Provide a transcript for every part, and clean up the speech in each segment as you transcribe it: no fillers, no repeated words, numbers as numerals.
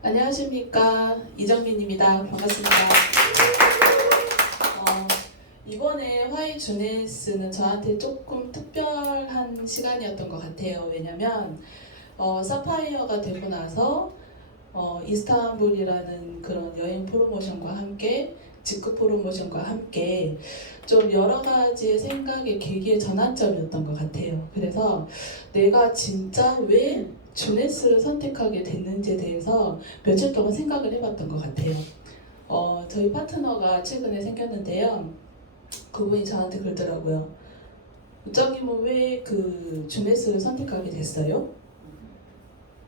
안녕하십니까, 이정민입니다. 반갑습니다. 이번에 화이 주네스는 저한테 조금 특별한 시간이었던 것 같아요. 왜냐면 사파이어가 되고 나서 이스탄불이라는 그런 여행 프로모션과 함께 직구 프로모션과 함께 좀 여러 가지 생각의 계기의 전환점이었던 것 같아요. 그래서 내가 진짜 왜 주네스를 선택하게 됐는지에 대해서 며칠 동안 생각을 해봤던 것 같아요. 저희 파트너가 최근에 생겼는데요. 그분이 저한테 그러더라고요. 부장님은 왜 그 주네스를 선택하게 됐어요?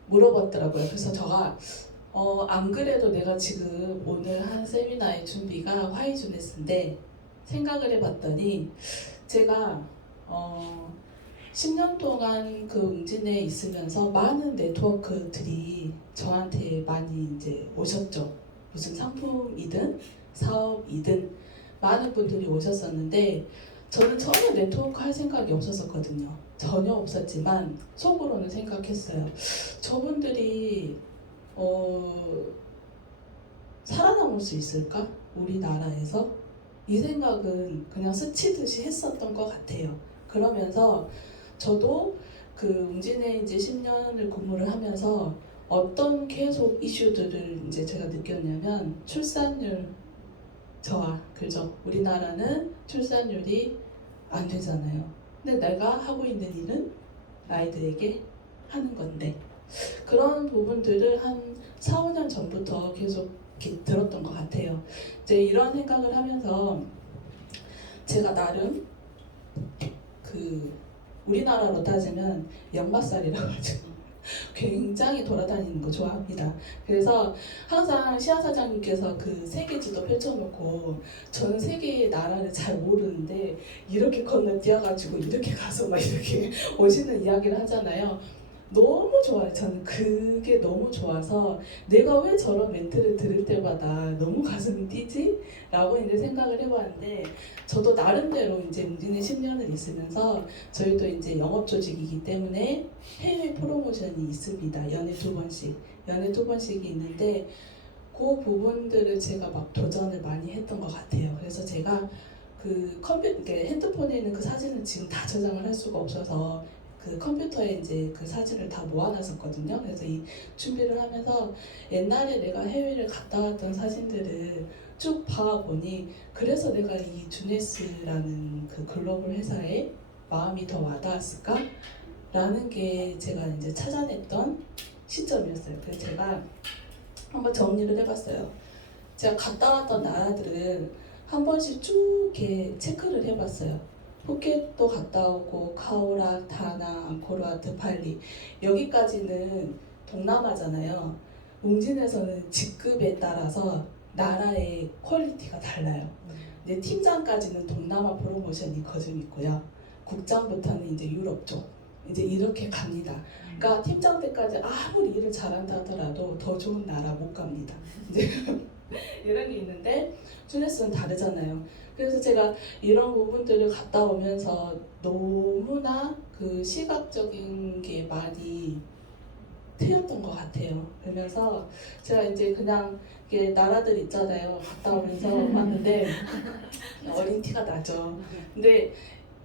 물어봤더라고요. 그래서 제가 안 그래도 내가 지금 오늘 한 세미나의 준비가 화이 주네스인데 생각을 해봤더니 제가 10년 동안 그 웅진에 있으면서 많은 네트워크들이 저한테 많이 이제 오셨죠. 무슨 상품이든 사업이든 많은 분들이 오셨었는데 저는 전혀 네트워크 할 생각이 없었거든요. 전혀 없었지만 속으로는 생각했어요. 저분들이 살아남을 수 있을까? 우리나라에서? 이 생각은 그냥 스치듯이 했었던 것 같아요. 그러면서 저도 그 웅진에 이제 10년을 근무를 하면서 어떤 계속 이슈들을 이제 제가 느꼈냐면 출산율 저하, 그죠? 우리나라는 출산율이 안 되잖아요. 근데 내가 하고 있는 일은 아이들에게 하는 건데 그런 부분들을 한 4, 5년 전부터 계속 이렇게 들었던 것 같아요. 이제 이런 생각을 하면서 제가 나름 그 우리나라로 따지면 역마살이라고 하죠. 굉장히 돌아다니는 거 좋아합니다. 그래서 항상 시아 사장님께서 그 세계 지도 펼쳐놓고 전 세계의 나라를 잘 모르는데 이렇게 건너뛰어가지고 이렇게 가서 막 이렇게 오시는 이야기를 하잖아요. 너무 좋아요. 저는 그게 너무 좋아서 내가 왜 저런 멘트를 들을 때마다 너무 가슴이 뛰지? 라고 이제 생각을 해봤는데 저도 나름대로 이제 웅진에 10년을 있으면서 저희도 이제 영업 조직이기 때문에 해외 프로모션이 있습니다. 연애 2번씩. 연애 2번씩이 있는데 그 부분들을 제가 막 도전을 많이 했던 것 같아요. 그래서 제가 그 핸드폰에 있는 그 사진을 지금 다 저장을 할 수가 없어서 그 컴퓨터에 이제 그 사진을 다 모아놨었거든요. 그래서 이 준비를 하면서 옛날에 내가 해외를 갔다 왔던 사진들을 쭉 봐보니 그래서 내가 이 주네스라는 그 글로벌 회사에 마음이 더 와닿았을까? 라는 게 제가 이제 찾아냈던 시점이었어요. 그래서 제가 한번 정리를 해봤어요. 제가 갔다 왔던 나라들을 한 번씩 쭉 이렇게 체크를 해봤어요. 푸켓도 갔다 오고 카오락, 다나, 앙코르와트, 팔리 여기까지는 동남아잖아요. 웅진에서는 직급에 따라서 나라의 퀄리티가 달라요. 이제 팀장까지는 동남아 프로모션이 거점 있고요. 국장부터는 이제 유럽 쪽 이제 이렇게 갑니다. 그러니까 팀장 때까지 아무리 일을 잘한다 하더라도 더 좋은 나라 못 갑니다. 이제 이런 게 있는데 주네스는 다르잖아요. 그래서 제가 이런 부분들을 갔다 오면서 너무나 그 시각적인 게 많이 트였던 것 같아요. 그러면서 제가 이제 그냥 이게 나라들 있잖아요. 갔다 오면서 봤는데 어린 티가 나죠. 근데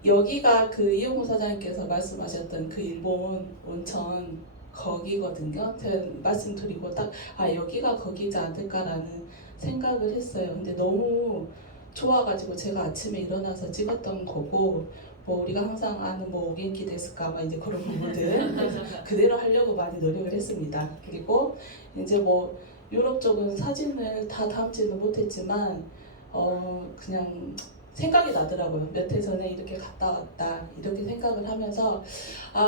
여기가 그 이용호 사장님께서 말씀하셨던 그 일본 온천 거기거든요. 제가 말씀드리고 딱 여기가 거기지 않을까라는 생각을 했어요. 근데 너무 좋아가지고 제가 아침에 일어나서 찍었던 거고 뭐 우리가 항상 아는 뭐 오겐키 데스까 막 이제 그런 부분들 그대로 하려고 많이 노력을 했습니다. 그리고 이제 뭐 유럽 쪽은 사진을 다 담지는 못했지만 그냥 생각이 나더라고요. 몇 해 전에 이렇게 갔다 왔다 이렇게 생각을 하면서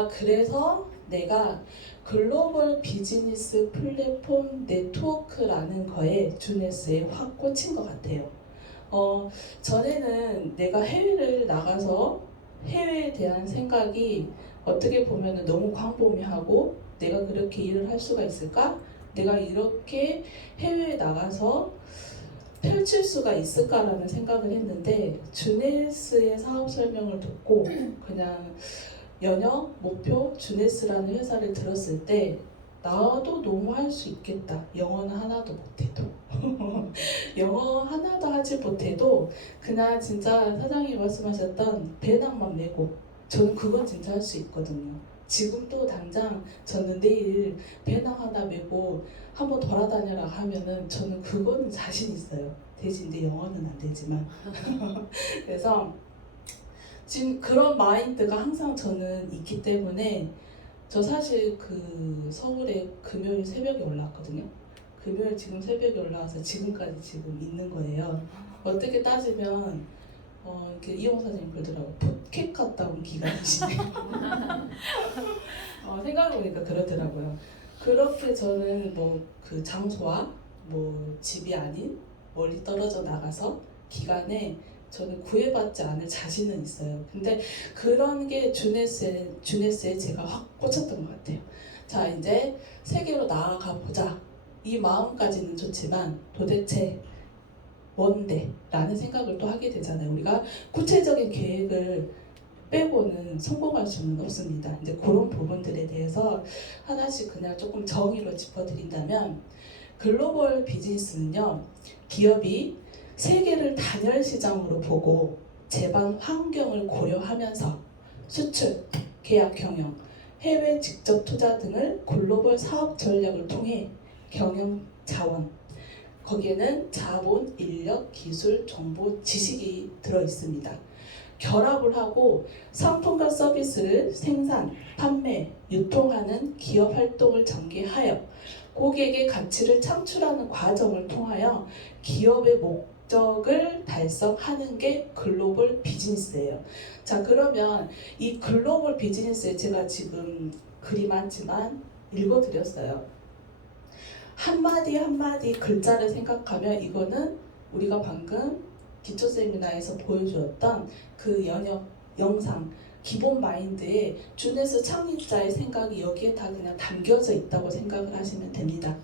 그래서 내가 글로벌 비즈니스 플랫폼 네트워크라는 거에 주네스에 확 꽂힌 것 같아요. 전에는 내가 해외를 나가서 해외에 대한 생각이 어떻게 보면 너무 광범위하고 내가 그렇게 일을 할 수가 있을까? 내가 이렇게 해외에 나가서 펼칠 수가 있을까라는 생각을 했는데 주네스의 사업 설명을 듣고 그냥 연영 목표 주네스라는 회사를 들었을 때 나도 너무 할 수 있겠다. 영어는 하나도 못해도. 영어 하나도 하지 못해도 그날 진짜 사장님이 말씀하셨던 배낭만 메고 저는 그건 진짜 할 수 있거든요. 지금도 당장 저는 내일 배낭 하나 메고 한번 돌아다녀라 하면은 저는 그거는 자신 있어요. 대신 내 영어는 안 되지만. 그래서 지금 그런 마인드가 항상 저는 있기 때문에 저 사실 그 서울에 금요일 새벽에 올라왔거든요. 금요일 지금 새벽에 올라와서 지금까지 지금 있는 거예요. 어떻게 따지면 이렇게 이용 사장님 그러더라고. 풋캣 갔다 온 기간이시네. 생각해보니까 그러더라고요. 그렇게 저는 뭐 그 장소와 뭐 집이 아닌 멀리 떨어져 나가서 기간에 저는 구애받지 않을 자신은 있어요. 근데 그런 게 주네스에 제가 확 꽂혔던 것 같아요. 자, 이제 세계로 나아가 보자. 이 마음까지는 좋지만 도대체 뭔데? 라는 생각을 또 하게 되잖아요. 우리가 구체적인 계획을 빼고는 성공할 수는 없습니다. 이제 그런 부분들에 대해서 하나씩 그냥 조금 정의로 짚어드린다면 글로벌 비즈니스는요. 기업이 세계를 단열 시장으로 보고 제반 환경을 고려하면서 수출, 계약 경영, 해외 직접 투자 등을 글로벌 사업 전략을 통해 경영 자원, 거기에는 자본, 인력, 기술, 정보, 지식이 들어 있습니다. 결합을 하고 상품과 서비스를 생산, 판매, 유통하는 기업 활동을 전개하여 고객의 가치를 창출하는 과정을 통하여 기업의 목적을 달성하는 게 글로벌 비즈니스예요. 자, 그러면 이 글로벌 비즈니스에 제가 지금 글이 많지만 읽어드렸어요. 한마디 한마디 글자를 생각하면 이거는 우리가 방금 기초 세미나에서 보여주었던 그 영상 기본 마인드에 주네스 창립자의 생각이 여기에 다 그냥 담겨져 있다고 생각을 하시면 됩니다.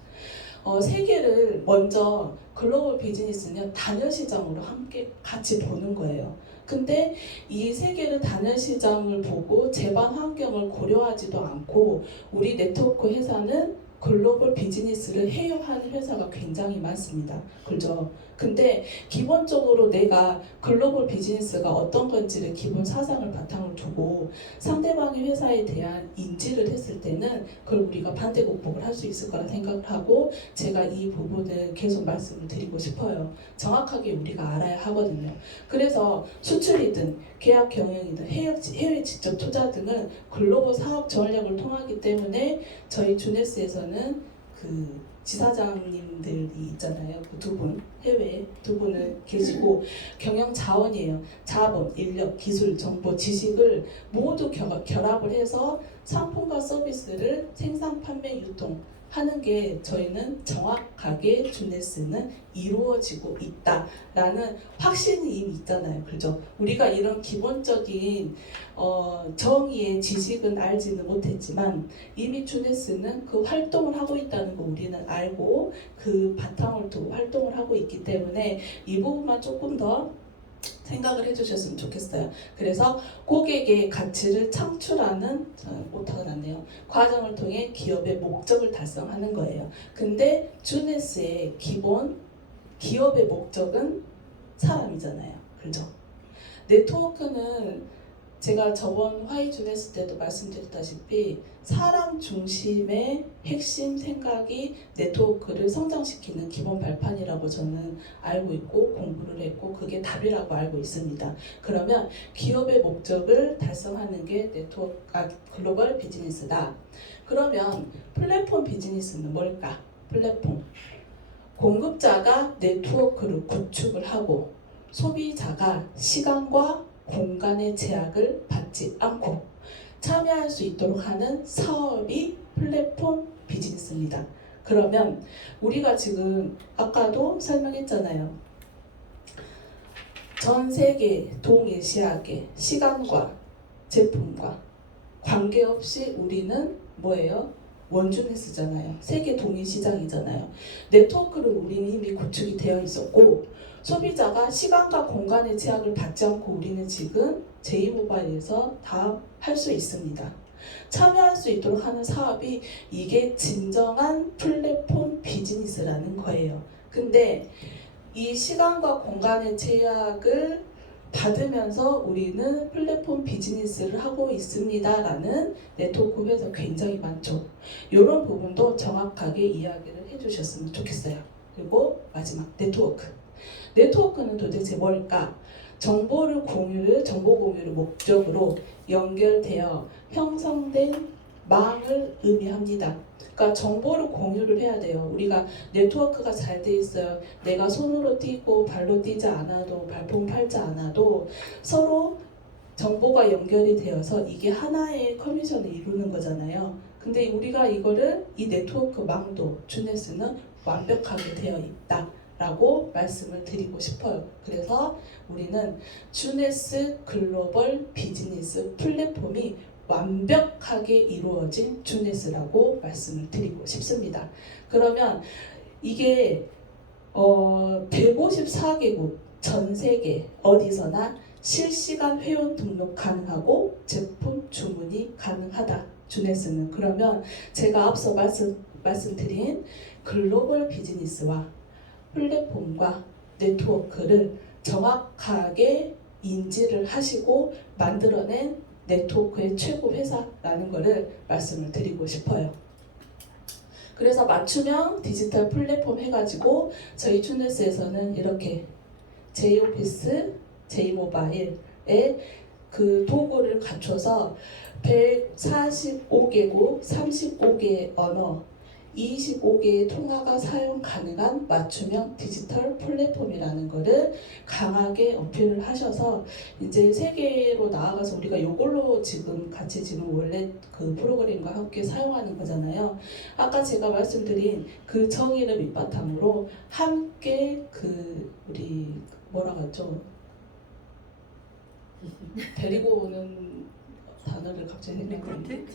세계를 먼저 글로벌 비즈니스는 단일 시장으로 함께 같이 보는 거예요. 근데 이 세계를 단일 시장을 보고 제반 환경을 고려하지도 않고 우리 네트워크 회사는 글로벌 비즈니스를 해야 하는 회사가 굉장히 많습니다. 그죠? 근데 기본적으로 내가 글로벌 비즈니스가 어떤 건지를 기본 사상을 바탕을 두고 상대방의 회사에 대한 인지를 했을 때는 그걸 우리가 반대 극복을 할 수 있을 거라 생각을 하고 제가 이 부분을 계속 말씀을 드리고 싶어요. 정확하게 우리가 알아야 하거든요. 그래서 수출이든 계약 경영이든 해외 직접 투자 등은 글로벌 사업 전략을 통하기 때문에 저희 주네스에서는 그 지사장님들이 있잖아요. 그 두 분, 해외에 두 분을 계시고 경영 자원이에요. 자본, 인력, 기술, 정보, 지식을 모두 결합을 해서 상품과 서비스를 생산, 판매, 유통하는 게 저희는 정확하게 주네스는 이루어지고 있다라는 확신이 이미 있잖아요. 그죠? 우리가 이런 기본적인 정의의 지식은 알지는 못했지만 이미 주네스는 그 활동을 하고 있다는 거 우리는 알고 그 바탕을 두고 활동을 하고 있기 때문에 이 부분만 조금 더 생각을 해주셨으면 좋겠어요. 그래서 고객의 가치를 창출하는 오타가 났네요. 과정을 통해 기업의 목적을 달성하는 거예요. 근데 주네스의 기본 기업의 목적은 사람이잖아요. 그렇죠? 네트워크는 제가 저번 화이 주네스 때도 말씀드렸다시피 사람 중심의 핵심 생각이 네트워크를 성장시키는 기본 발판이라고 저는 알고 있고 공부를 했고 그게 답이라고 알고 있습니다. 그러면 기업의 목적을 달성하는 게 글로벌 비즈니스다. 그러면 플랫폼 비즈니스는 뭘까? 플랫폼. 공급자가 네트워크를 구축을 하고 소비자가 시간과 공간의 제약을 받지 않고 참여할 수 있도록 하는 사업이 플랫폼 비즈니스입니다. 그러면 우리가 지금 아까도 설명했잖아요. 전 세계 동일시하게 시간과 제품과 관계없이 우리는 뭐예요? 원주네스잖아요. 세계 동일 시장이잖아요. 네트워크를 우리는 이미 구축이 되어 있었고 소비자가 시간과 공간의 제약을 받지 않고 우리는 지금 제2모바일에서 다 할 수 있습니다. 참여할 수 있도록 하는 사업이 이게 진정한 플랫폼 비즈니스라는 거예요. 근데 이 시간과 공간의 제약을 받으면서 우리는 플랫폼 비즈니스를 하고 있습니다라는 네트워크 회사 굉장히 많죠. 이런 부분도 정확하게 이야기를 해주셨으면 좋겠어요. 그리고 마지막 네트워크. 네트워크는 도대체 뭘까? 정보 공유를 목적으로 연결되어 형성된 망을 의미합니다. 그러니까 정보를 공유를 해야 돼요. 우리가 네트워크가 잘 돼 있어요. 내가 손으로 뛰고 발로 뛰지 않아도 발품 팔지 않아도 서로 정보가 연결이 되어서 이게 하나의 커미션을 이루는 거잖아요. 근데 우리가 이거를 이 네트워크 망도 주네스는 완벽하게 되어 있다라고 말씀을 드리고 싶어요. 그래서 우리는 주네스 글로벌 비즈니스 플랫폼이 완벽하게 이루어진 주네스라고 말씀을 드리고 싶습니다. 그러면 이게 154개국 전 세계 어디서나 실시간 회원 등록 가능하고 제품 주문이 가능하다. 주네스는 그러면 제가 앞서 말씀드린 글로벌 비즈니스와 플랫폼과 네트워크를 정확하게 인지를 하시고 만들어낸 네트워크의 최고 회사라는 것을 말씀을 드리고 싶어요. 그래서 맞춤형 디지털 플랫폼 해가지고 저희 주네스에서는 이렇게 J오피스, J모바일에 그 도구를 갖춰서 145개국, 35개의 언어, 25개의 통화가 사용 가능한 맞춤형 디지털 플랫폼이라는 거를 강하게 어필을 하셔서 이제 세계로 나아가서 우리가 이걸로 지금 같이 지금 원래 그 프로그램과 함께 사용하는 거잖아요. 아까 제가 말씀드린 그 정의를 밑바탕으로 함께 그 우리 뭐라고 하죠? 데리고 오는 단어를 갑자기 생각나는데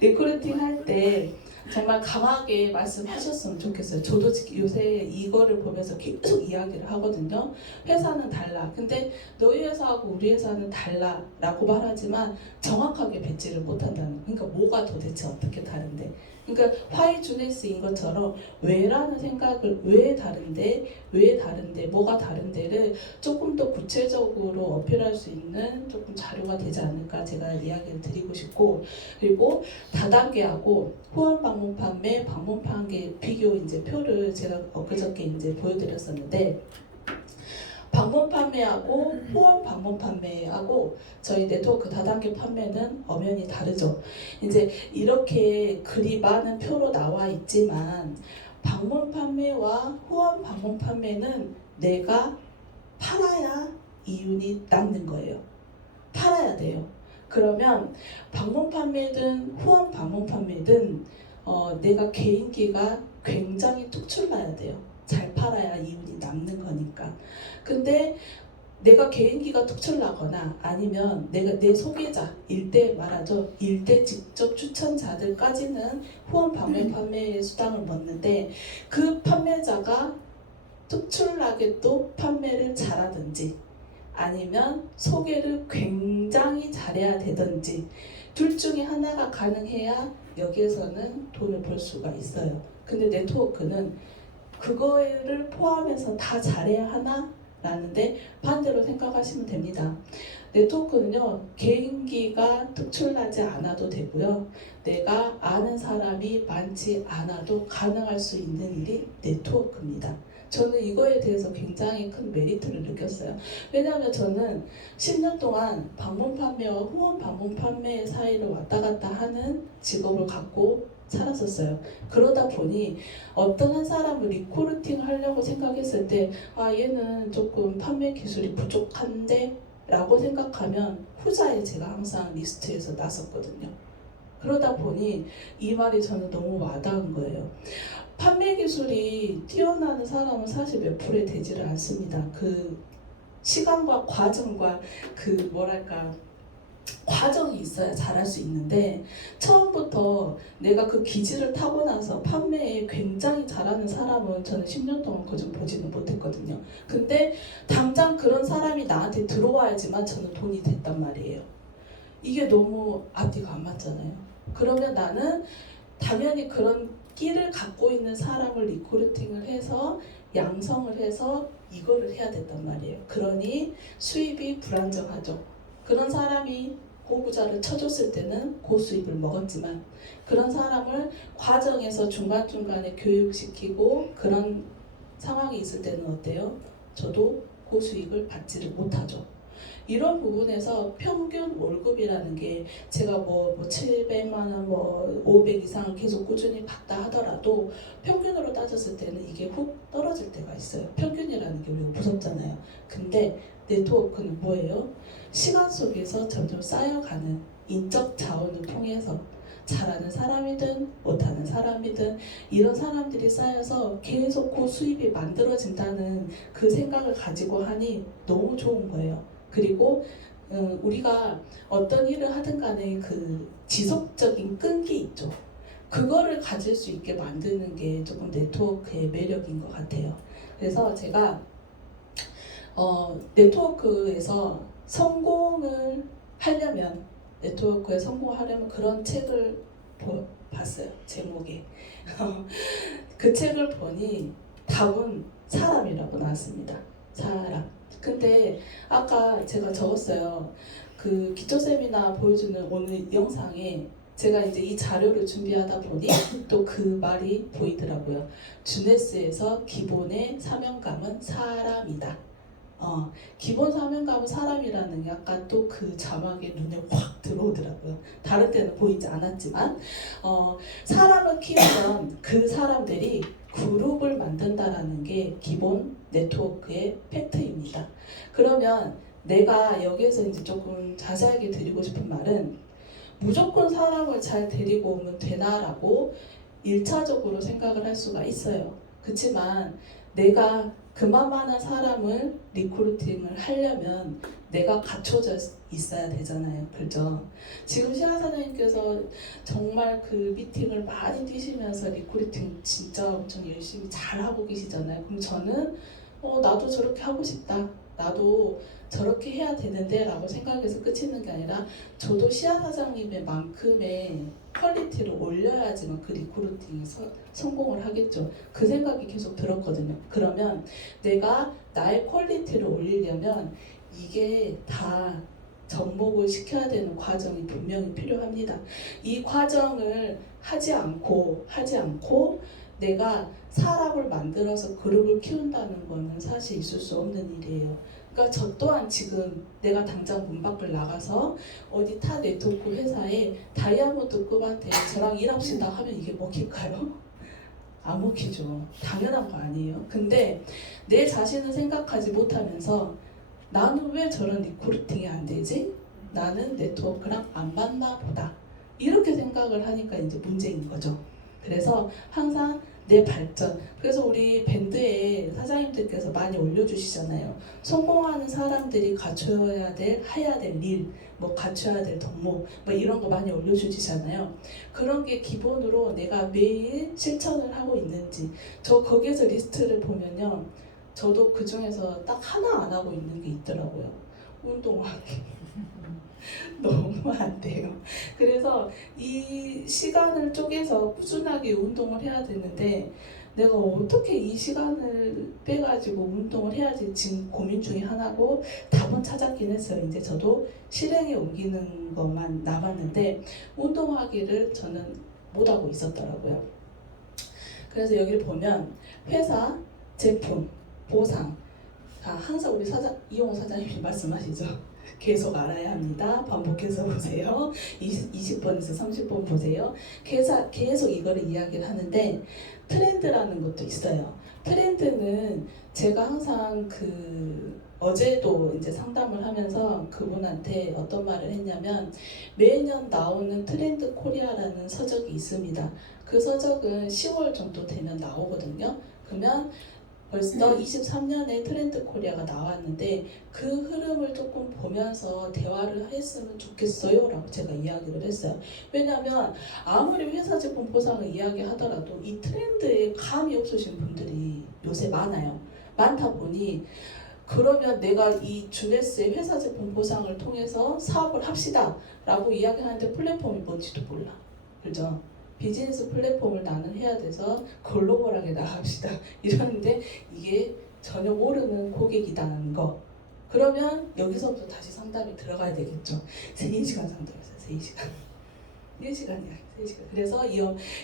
리크루팅 할 때 정말 강하게 말씀하셨으면 좋겠어요. 저도 요새 이거를 보면서 계속 이야기를 하거든요. 회사는 달라. 근데 너희 회사하고 우리 회사는 달라 라고 말하지만 정확하게 배치를 못한다는. 그러니까 뭐가 도대체 어떻게 다른데. 그러니까 화이 주네스인 것처럼 왜라는 생각을 왜 다른데 뭐가 다른데를 조금 더 구체적으로 어필할 수 있는 조금 자료가 되지 않을까 제가 이야기를 드리고 싶고, 그리고 다단계하고 후원 방문 판매 비교 이제 표를 제가 엊그저께 이제 보여드렸었는데, 방문 판매하고 후원 방문 판매하고 저희 네트워크 다단계 판매는 엄연히 다르죠. 이제 이렇게 그리 많은 표로 나와 있지만 방문 판매와 후원 방문 판매는 내가 팔아야 이윤이 남는 거예요. 팔아야 돼요. 그러면 방문 판매든 후원 방문 판매든 내가 개인기가 굉장히 특출나야 돼요. 잘 팔아야 이윤이 남는 거니까. 근데 내가 개인기가 특출나거나 아니면 내가 내 소개자, 일대 말하죠. 일대 직접 추천자들까지는 후원 판매의 수당을 먹는데 그 판매자가 특출나게 또 판매를 잘하든지 아니면 소개를 굉장히 잘해야 되든지 둘 중에 하나가 가능해야 여기에서는 돈을 벌 수가 있어요. 근데 네트워크는 그거를 포함해서 다 잘해야 하나? 라는데 반대로 생각하시면 됩니다. 네트워크는요, 개인기가 특출나지 않아도 되고요. 내가 아는 사람이 많지 않아도 가능할 수 있는 일이 네트워크입니다. 저는 이거에 대해서 굉장히 큰 메리트를 느꼈어요. 왜냐하면 저는 10년 동안 방문 판매와 후원 방문 판매 사이를 왔다 갔다 하는 직업을 갖고 살았었어요. 그러다 보니 어떤 한 사람을 리크루팅 하려고 생각했을 때 얘는 조금 판매 기술이 부족한데 라고 생각하면 후자에 제가 항상 리스트에서 나섰거든요. 그러다 보니 이 말이 저는 너무 와닿은 거예요. 판매 기술이 뛰어나는 사람은 사실 몇 프로에 되지를 않습니다. 그 시간과 과정과 그 과정이 있어야 잘할 수 있는데 처음부터 내가 그 기질을 타고나서 판매에 굉장히 잘하는 사람은 저는 10년 동안 거저 보지는 못했거든요. 근데 당장 그런 사람이 나한테 들어와야지만 저는 돈이 됐단 말이에요. 이게 너무 앞뒤가 안 맞잖아요. 그러면 나는 당연히 그런 끼를 갖고 있는 사람을 리크루팅을 해서 양성을 해서 이거를 해야 된단 말이에요. 그러니 수입이 불안정하죠. 그런 사람이 고부자를 쳐줬을 때는 고수입을 먹었지만 그런 사람을 과정에서 중간중간에 교육시키고 그런 상황이 있을 때는 어때요? 저도 고수익을 받지를 못하죠. 이런 부분에서 평균 월급이라는 게 제가 뭐 700만 원, 뭐 500 이상을 계속 꾸준히 받다 하더라도 평균으로 따졌을 때는 이게 훅 떨어질 때가 있어요. 평균이라는 게 우리가 무섭잖아요. 근데 네트워크는 뭐예요? 시간 속에서 점점 쌓여가는 인적 자원을 통해서 잘하는 사람이든 못하는 사람이든 이런 사람들이 쌓여서 계속 고수입이 만들어진다는 그 생각을 가지고 하니 너무 좋은 거예요. 그리고 우리가 어떤 일을 하든 간에 그 지속적인 끈기 있죠. 그거를 가질 수 있게 만드는 게 조금 네트워크의 매력인 것 같아요. 그래서 제가 네트워크에서 성공을 하려면 네트워크에 성공하려면 그런 책을 봤어요. 제목에. 그 책을 보니 답은 사람이라고 나왔습니다. 사람. 근데 아까 제가 적었어요. 그 기초 세미나 보여주는 오늘 영상에 제가 이제 이 자료를 준비하다 보니 또 그 말이 보이더라고요. 주네스에서 기본의 사명감은 사람이다. 기본 사명감은 사람이라는 약간 또 그 자막에 눈에 확 들어오더라고요. 다른 때는 보이지 않았지만 사람을 키우면 그 사람들이 그룹을 만든다라는 게 기본 네트워크의 팩트입니다. 그러면 내가 여기에서 이제 조금 자세하게 드리고 싶은 말은 무조건 사람을 잘 데리고 오면 되나라고 1차적으로 생각을 할 수가 있어요. 그렇지만 내가 그만한 사람을 리크루팅을 하려면 내가 갖춰져 있어야 되잖아요. 그죠? 지금 시아 사장님께서 정말 그 미팅을 많이 뛰시면서 리크루팅 진짜 엄청 열심히 잘 하고 계시잖아요. 그럼 저는 나도 저렇게 하고 싶다. 나도 저렇게 해야 되는데 라고 생각해서 끝이는 게 아니라 저도 시아 사장님의 만큼의 퀄리티를 올려야지만 그 리크루팅에 성공을 하겠죠. 그 생각이 계속 들었거든요. 그러면 내가 나의 퀄리티를 올리려면 이게 다 접목을 시켜야 되는 과정이 분명히 필요합니다. 이 과정을 하지 않고 내가 사람을 만들어서 그룹을 키운다는 거는 사실 있을 수 없는 일이에요. 그러니까 저 또한 지금 내가 당장 문 밖을 나가서 어디 타 네트워크 회사에 다이아몬드급한테 저랑 일합시다 하면 이게 먹힐까요? 안 먹히죠. 당연한 거 아니에요. 근데 내 자신을 생각하지 못하면서 나는 왜 저런 리크루팅이 안 되지? 나는 네트워크랑 안 맞나 보다. 이렇게 생각을 하니까 이제 문제인 거죠. 그래서 항상 내 발전. 그래서 우리 밴드에 사장님들께서 많이 올려주시잖아요. 성공하는 사람들이 갖춰야 될, 해야 될 일, 뭐 갖춰야 될 덕목, 뭐 이런 거 많이 올려주시잖아요. 그런 게 기본으로 내가 매일 실천을 하고 있는지. 저 거기에서 리스트를 보면요. 저도 그 중에서 딱 하나 안 하고 있는 게 있더라고요. 운동하기. 너무 안 돼요. 그래서 이 시간을 쪼개서 꾸준하게 운동을 해야 되는데 내가 어떻게 이 시간을 빼가지고 운동을 해야지 지금 고민 중에 하나고 답은 찾았긴 했어요. 이제 저도 실행에 옮기는 것만 남았는데 운동하기를 저는 못하고 있었더라고요. 그래서 여기를 보면 회사, 제품, 보상 항상 우리 이용호 사장님이 말씀하시죠. 계속 알아야 합니다. 반복해서 보세요. 20번에서 30번 보세요. 계속 이거를 이야기를 하는데 트렌드라는 것도 있어요. 트렌드는 제가 항상 어제도 이제 상담을 하면서 그분한테 어떤 말을 했냐면 매년 나오는 트렌드 코리아라는 서적이 있습니다. 그 서적은 10월 정도 되면 나오거든요. 그러면 벌써 23년에 트렌드 코리아가 나왔는데 그 흐름을 조금 보면서 대화를 했으면 좋겠어요 라고 제가 이야기를 했어요. 왜냐하면 아무리 회사 제품 보상을 이야기하더라도 이 트렌드에 감이 없으신 분들이 요새 많아요. 많다 보니 그러면 내가 이 주네스의 회사 제품 보상을 통해서 사업을 합시다 라고 이야기하는데 플랫폼이 뭔지도 몰라. 그죠? 비즈니스 플랫폼을 나는 해야 돼서 글로벌하게 나갑시다 이러는데 이게 전혀 모르는 고객이다는 거. 그러면 여기서부터 다시 상담이 들어가야 되겠죠. 3시간 상담했어요. 3시간. 1시간이야. 3시간. 그래서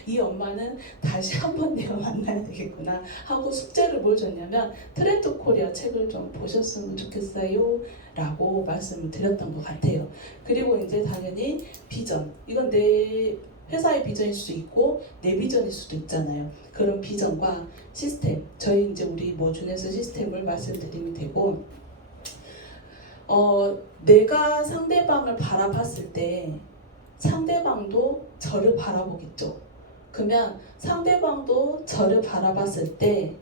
이 엄마는 다시 한 번 내가 만나야 되겠구나 하고 숙제를 뭘 줬냐면 트렌드 코리아 책을 좀 보셨으면 좋겠어요 라고 말씀을 드렸던 것 같아요. 그리고 이제 당연히 비전. 이건 내 회사의 비전일 수도 있고 내 비전일 수도 있잖아요. 그런 비전과 시스템. 저희 이제 우리 주네스 시스템을 말씀드리면 되고 내가 상대방을 바라봤을 때 상대방도 저를 바라보겠죠. 그러면 상대방도 저를 바라봤을 때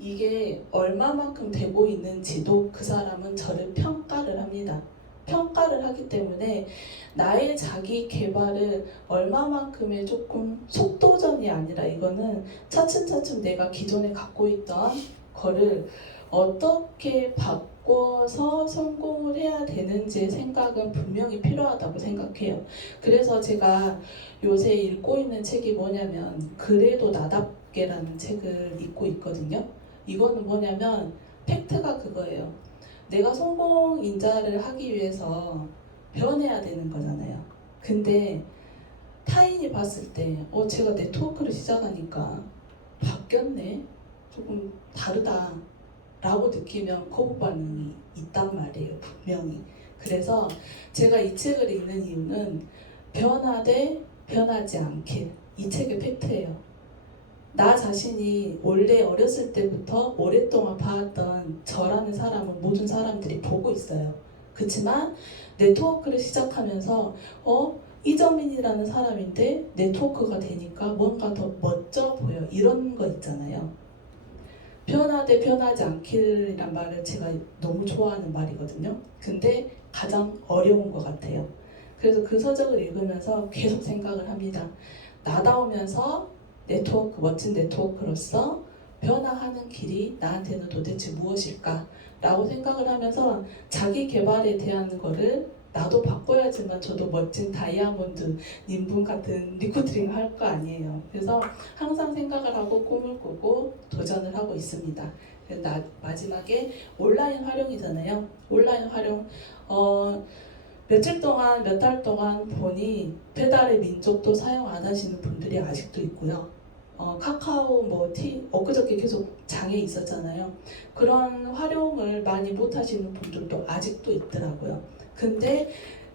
이게 얼마만큼 되고 있는지도 그 사람은 저를 평가를 합니다. 평가를 하기 때문에 나의 자기 개발을 얼마만큼의 조금 속도전이 아니라 이거는 차츰차츰 내가 기존에 갖고 있던 거를 어떻게 바꿔서 성공을 해야 되는지의 생각은 분명히 필요하다고 생각해요. 그래서 제가 요새 읽고 있는 책이 뭐냐면 그래도 나답게라는 책을 읽고 있거든요. 이거는 뭐냐면 팩트가 그거예요. 내가 성공 인자를 하기 위해서 변해야 되는 거잖아요. 근데 타인이 봤을 때 제가 네트워크를 시작하니까 바뀌었네. 조금 다르다. 라고 느끼면 거부 반응이 있단 말이에요. 분명히. 그래서 제가 이 책을 읽는 이유는 변하되 변하지 않길. 이 책의 팩트예요. 나 자신이 원래 어렸을 때부터 오랫동안 봐왔던 저라는 사람은 모든 사람들이 보고 있어요. 그렇지만 네트워크를 시작하면서 이정민이라는 사람인데 네트워크가 되니까 뭔가 더 멋져 보여. 이런 거 있잖아요. 변하되 변하지 않기란 말을 제가 너무 좋아하는 말이거든요. 근데 가장 어려운 것 같아요. 그래서 그 서적을 읽으면서 계속 생각을 합니다. 나다우면서 멋진 네트워크로서 변화하는 길이 나한테는 도대체 무엇일까? 라고 생각을 하면서 자기 개발에 대한 거를 나도 바꿔야지만 저도 멋진 다이아몬드 님분 같은 리크루팅을 할 거 아니에요. 그래서 항상 생각을 하고 꿈을 꾸고 도전을 하고 있습니다. 마지막에 온라인 활용이잖아요. 온라인 활용 며칠 동안 몇 달 동안 보니 배달의 민족도 사용 안 하시는 분들이 아직도 있고요. 카카오 엊그저께 계속 장애 있었잖아요. 그런 활용을 많이 못 하시는 분들도 아직도 있더라고요. 근데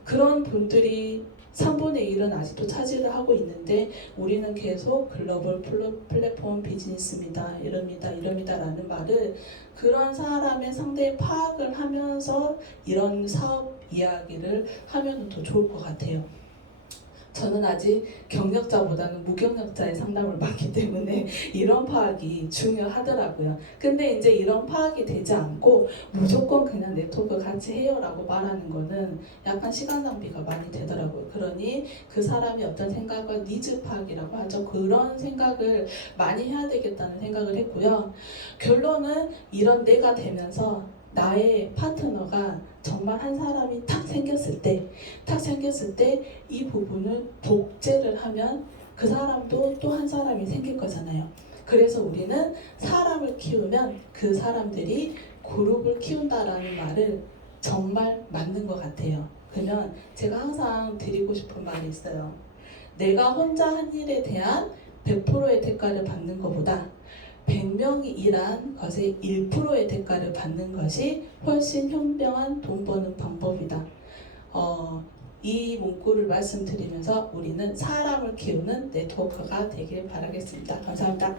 그런 분들이 3분의 1은 아직도 차지를 하고 있는데 우리는 계속 글로벌 플랫폼 비즈니스입니다. 이럽니다 라는 말을 그런 사람의 상대 파악을 하면서 이런 사업 이야기를 하면 더 좋을 것 같아요. 저는 아직 경력자보다는 무경력자의 상담을 받기 때문에 이런 파악이 중요하더라고요. 근데 이제 이런 파악이 되지 않고 무조건 그냥 네트워크 같이 해요 라고 말하는 거는 약간 시간 낭비가 많이 되더라고요. 그러니 그 사람이 어떤 생각을 니즈 파악이라고 하죠. 그런 생각을 많이 해야 되겠다는 생각을 했고요. 결론은 이런 내가 되면서 나의 파트너가 정말 한 사람이 탁 생겼을 때 이 부분을 복제를 하면 그 사람도 또 한 사람이 생길 거잖아요. 그래서 우리는 사람을 키우면 그 사람들이 그룹을 키운다라는 말을 정말 맞는 것 같아요. 그러면 제가 항상 드리고 싶은 말이 있어요. 내가 혼자 한 일에 대한 100%의 대가를 받는 것보다 100명이 일한 것의 1%의 대가를 받는 것이 훨씬 현명한 돈 버는 방법이다. 이 문구를 말씀드리면서 우리는 사람을 키우는 네트워크가 되길 바라겠습니다. 감사합니다.